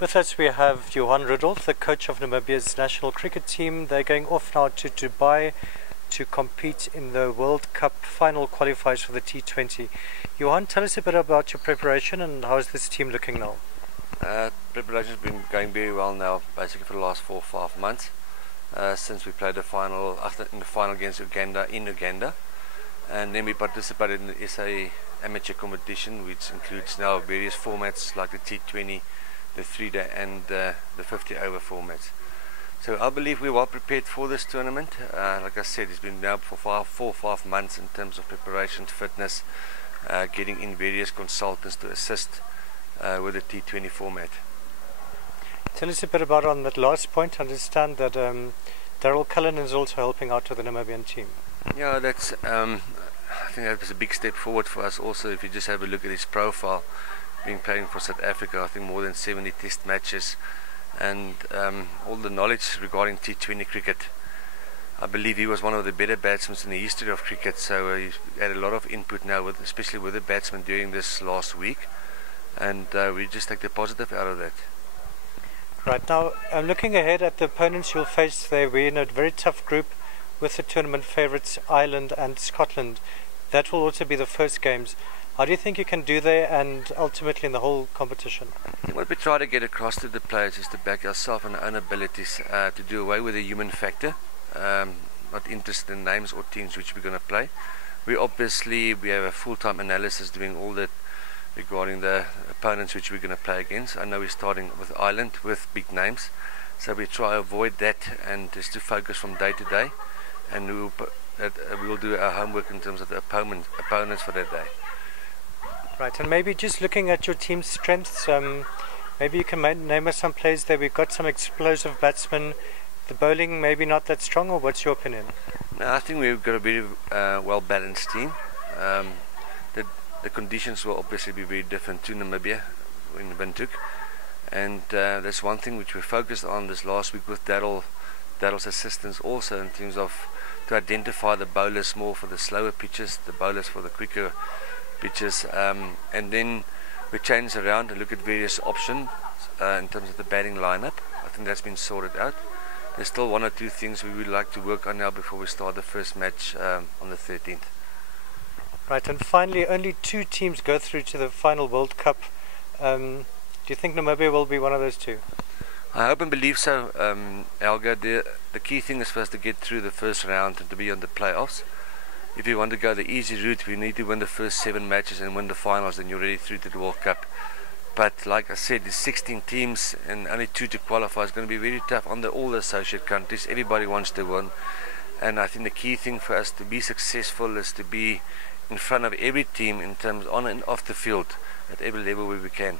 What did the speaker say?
With us we have Johan Rudolph, the coach of Namibia's national cricket team. They're going off now to Dubai to compete in the World Cup final qualifiers for the T20. Johan, tell us a bit about your preparation and how is this team looking now? Preparation has been going very well now, basically for the last 4 or 5 months, since we played the final in the final against Uganda in Uganda, and then we participated in the SA amateur competition, which includes now various formats like the T20, the 3-day and the 50-over formats. So I believe we're well prepared for this tournament. Like I said, it's been now for 4 or 5 months in terms of preparation, fitness, getting in various consultants to assist with the T20 format. Tell us a bit about on that last point. I understand that Daryl Cullen is also helping out with the Namibian team. Yeah, that's I think that was a big step forward for us also. If you just have a look at his profile, being playing for South Africa, I think more than 70 test matches, and all the knowledge regarding T20 cricket. I believe he was one of the better batsmen in the history of cricket, so he's had a lot of input now, especially with the batsmen during this last week, and we just take the positive out of that. Right, now I'm looking ahead at the opponents you'll face there. We're in a very tough group with the tournament favourites Ireland and Scotland. That will also be the first games. How do you think you can do there and ultimately in the whole competition? What we try to get across to the players is to back ourselves and our own abilities, to do away with the human factor, not interested in names or teams which we're going to play. We have a full-time analysis doing all that regarding the opponents which we're going to play against. I know we're starting with Ireland with big names, so we try to avoid that and just to focus from day to day, and we'll do our homework in terms of the opponents for that day. Right, and maybe just looking at your team's strengths, maybe you can name us some players there. We've got some explosive batsmen. The bowling maybe not that strong, or what's your opinion? No, I think we've got a very well-balanced team. The conditions will obviously be very different to Namibia in Windhoek, and that's one thing which we focused on this last week with Daryl's assistance also, in terms of to identify the bowlers more for the slower pitches, the bowlers for the quicker pitches, and then we change around and look at various options in terms of the batting lineup. I think that's been sorted out. There's still 1 or 2 things we would like to work on now before we start the first match on the 13th. Right, and finally, only 2 teams go through to the final World Cup. Do you think Namibia will be one of those 2? I hope and believe so, Elga. The key thing is for us to get through the first round and to be on the playoffs. If you want to go the easy route, we need to win the first 7 matches and win the finals, and you're already through to the World Cup. But like I said, there's 16 teams and only 2 to qualify. It's going to be very tough on all the associate countries. Everybody wants to win, and I think the key thing for us to be successful is to be in front of every team in terms on and off the field at every level where we can.